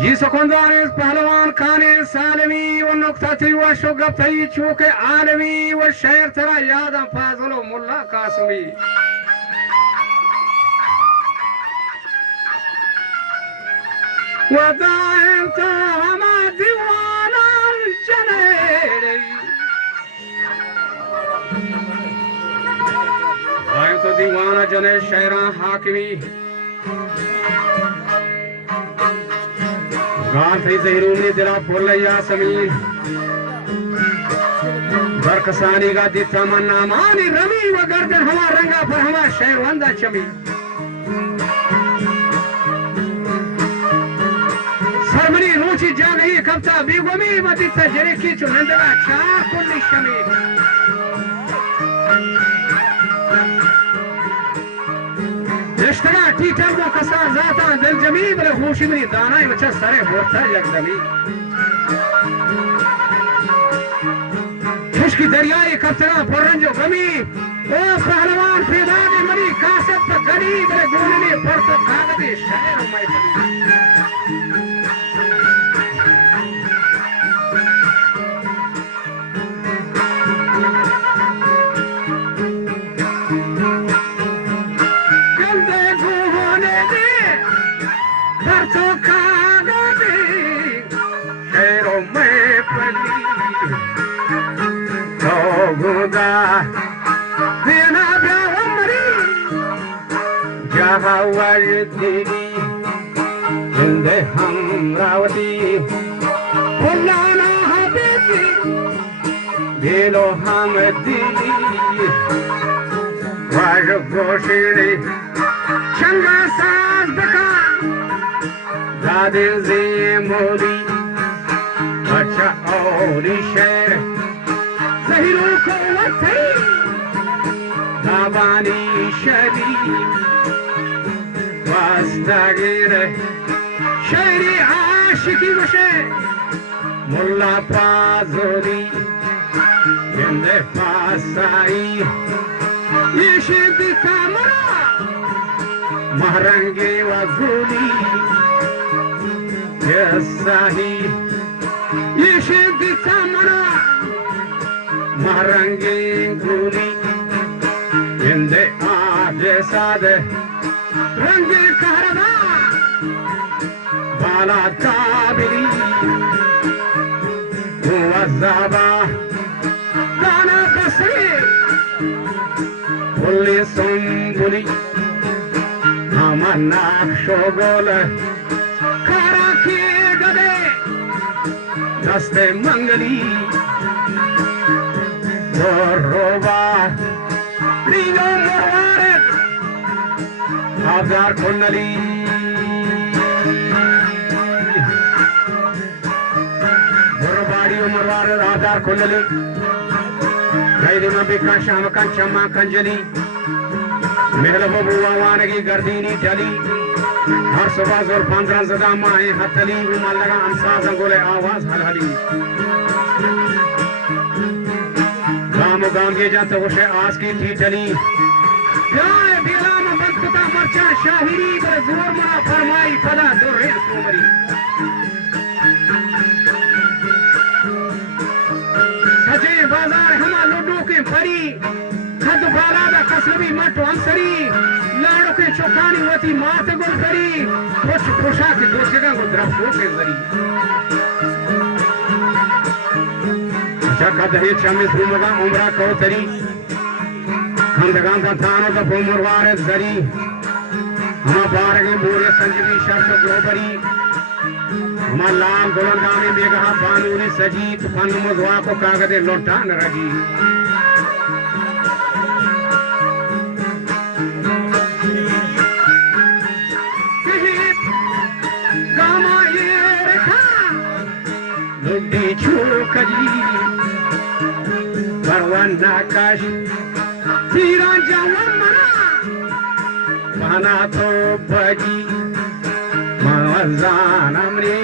जी सुखुंदान पहलवान खान सालवी व नुक्ता व शुगफ्तई चूक आलवी व शेर तरा याद फाजलो मुल्ला कासमी वदाएं तो हमा दीवाना जने आए तो दीवाना जने शेरा हाकिमी गान थी जहरूनी दिला फुल्लैया समीर बरकसानी का दिता मन्ना मानी रमी व गर्दन हमा रंगा पर हमा शेरवंदा चमी सरमनी रूची जा गई कब्ता बेगमी मदिता जरे की चुनंदला चार कुल्ली शमी रिश्ता टीटर वो कसा जाता दिल जमी बले खुशी मेरी दाना ही बच्चा सरे होता जगदमी खुशकी दरियाई कब्तरा पुरंजो गमी ओ पहलवान फिदाने मरी कासत पर गरीब बले गोलने पर तो कागदे शहर में हमरावती पुलाना हबीबी दिलो हम दिली वाज गोशिरी चंगा साज बका दादिल जी मोदी अच्छा औरी शेर जहीरों को वथई दाबानी शरी वास्तागिर शेरी आशिकी वशे मुल्ला पाजोरी जिंदे पासाई ये शिदी कामरा महरंगे व गुली यसाही ये शिदी कामरा महरंगे गुली जिंदे आजे सादे रंगे कहरना बाला काबिली मुअज़्ज़बा गाना बसरी फुल्ली सुंबुली हमन्ना शोगोल खारा किए गदे दस्ते मंगली रोबा रीनो मोहरे आजार कुंडली बुरबाड़ी उमरवार आजार कुंडली गैरी में बिका शाम का चम्मा कंजली महल बबुआ वानगी गर्दीनी डली हर सुबह जोर 15 जदा माए हथली उमर लगा अंसाज गोले आवाज हलहली गाम गाम के जाते उसे आस की थी चली गाय बेला में बंदता मर्चा शाहिरी पर जोर मना फरमाई फदा दुर्रे सुमरी सजे बाजार हमा लुडू के परी खद बाला दा कसबी मट अंसरी लाड़ो के चौकानी वती मात गुल करी कुछ पोशाक दोषगा को द्रफो के जरी जगत है चमिस रुमगा उमरा कौतरी खंडगां का थानो दा फुमरवार जरी हम बारगे बोरे संजीवी शर्त ग्रोबरी हम लाल गोलंगाने मेघा बानूरी सजी तूफान मगवा को कागदे लौटा न रगी गामा ये रखा लुड्डी छूकजी परवाना काश तीरा जावन मना माना तो बजी मावजान अमरी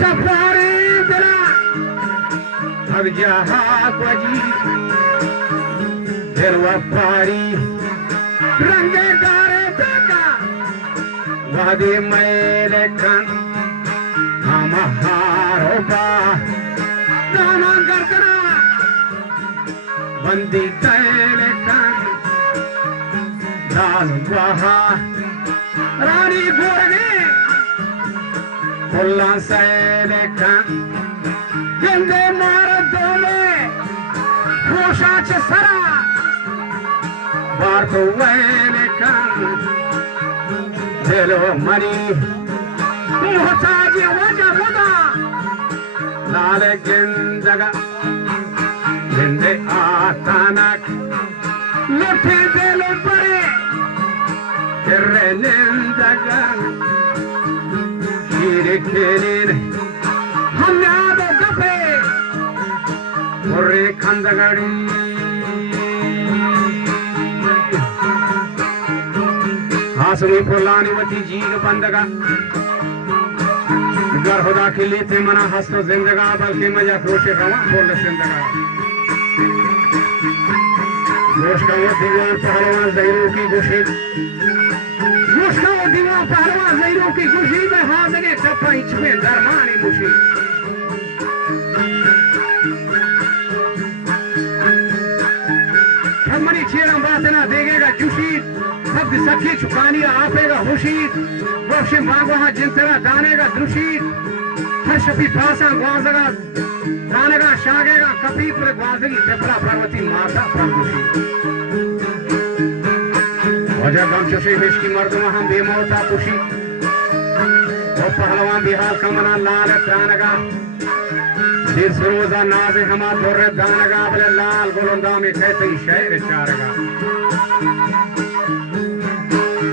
चपारे दिला Agjaha Gwaji Delwapari Range Gare Taka Wadi Mailekan Amaharoba Nama Gargana Bandi Kailekan Dal Waha Rani Gorge Kullan Sailekan Gende Maradole Rosha Chesara Barto Welekan Delo Mani Muhtaji Waja Wada Lale Gendaga Gende Atanak Lotte Delo Pare Kerenendaga Shirikenin Hamyado Gape Ore Kandagari Hasumi Purlani Vati Jeeg Bandaga Gar Huda ke liye te mana hasto zindaga balki maja kroshe kawa bol zindaga Gosh ka wo diwan pahलवान ज़हीरो की खुशी Gosh ka wo diwan pahलवान ज़हीरो की खुशी में हाज़िर टप्पा इचमे दरमानी मुशी हमनी चेहरा बातना देगेगा चुशीद सब सखी चुकानी आपेगा हुशीद वोशे मांगवा जिंतरा दानेगा द्रुशीद हर शपी पासा ग्वाजगा दानेगा शागेगा कपी पर ग्वाजगी पेपरा पार्वती माता प्रभुशी वजह गम चुशी हिश्की मर्दमा हम बेमौता खुशी और पहलवान बिहार कमना लाल प्राणगा दिल सरोजा नाज़े हमा दोरे दानगा बले लाल गोलंदा में कहते शहर चारगा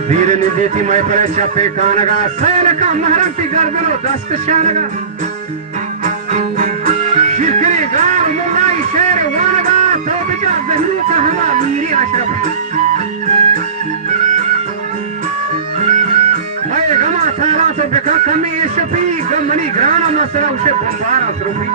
वीर निदेती मैं पर चपे कानगा सैल का महरम की गर्दनो दस्त शानगा शिकरी गार मुल्लाई शेर वानगा तो बिजा ज़हरू का हमा मीरी अशरफ मैं गमा थाला तो बेका कमी शफी गमनी ग्राना मसरा उसे बम्बारा सरूफी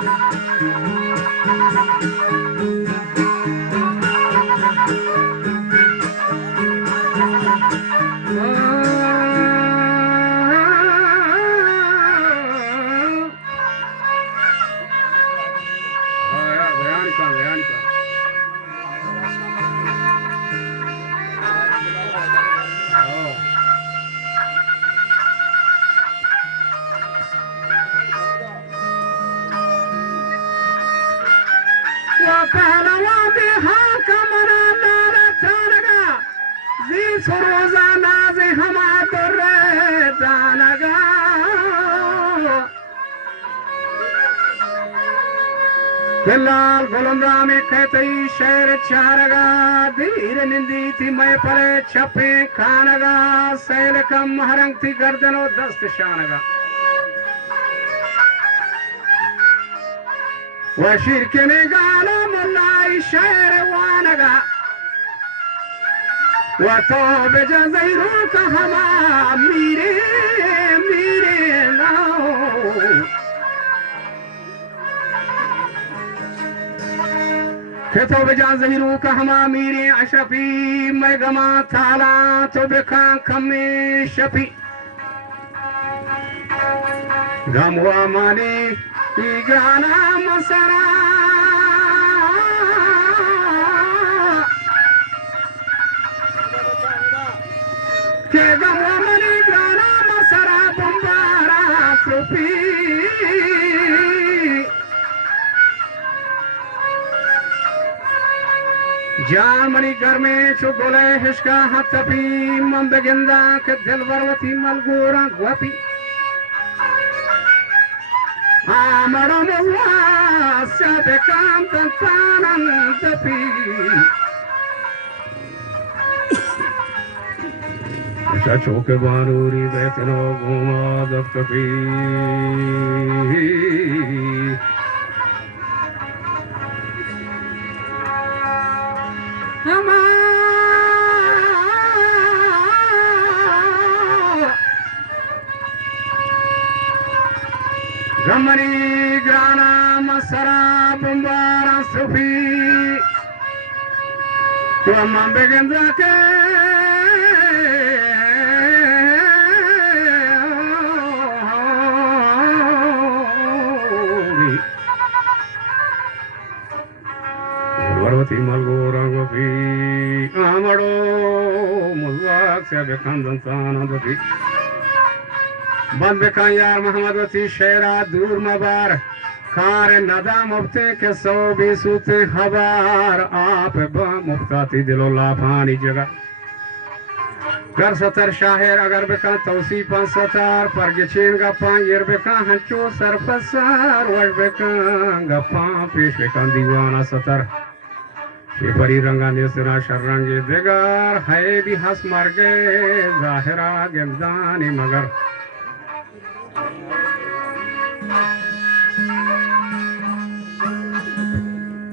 लाल गोलंदा में कहते शहर चारगा धीर निंदी थी मैं परे छपे खानगा सैल कम महरंग थी गर्दनो दस्त शानगा वह शिरके में गालो मुल्लाई शहर वानगा वह तो बेजा ज़हीरो का हमा मीरे मीरे लाओ खेतो बेजा ज़हीरो का हमा मीरे अशफी मैं गमा थाला तो बेखा खमे शफी गमवा माने गाना मसरा के गमवा माने गाना मसरा बम्बारा सुफी जान मनी घर में चुगले हिस्का हथपी मंद गिंदा के दिल वरवती मलगोरा गुपी आमरम वासा बेकाम तंसानन तपी सचो के बारूरी बैतनो घुमा दफ्तपी गमनी ग्राना मसरा बुम्बा रम्मा बेगंजा के Parvati Malgora Gopi Amado Mulak Sebekandan Sanadati Bandbekan Yar Muhammadati Shera Dur Mabar Kar Nadam Upte ke so bisute Habar Aap ba Muftati Dilola Pani Jaga Gar Satar Shahir Agar Bekan Tausi Pan Satar Pargechin Gapan Yer Bekan Hancho Sarpasar Waj Bekan Gapan Pish Bekan Diwana Satar Shepari Ranga Nesra Sharange Degar Hai Bihas Marge Zahira Gemdani Magar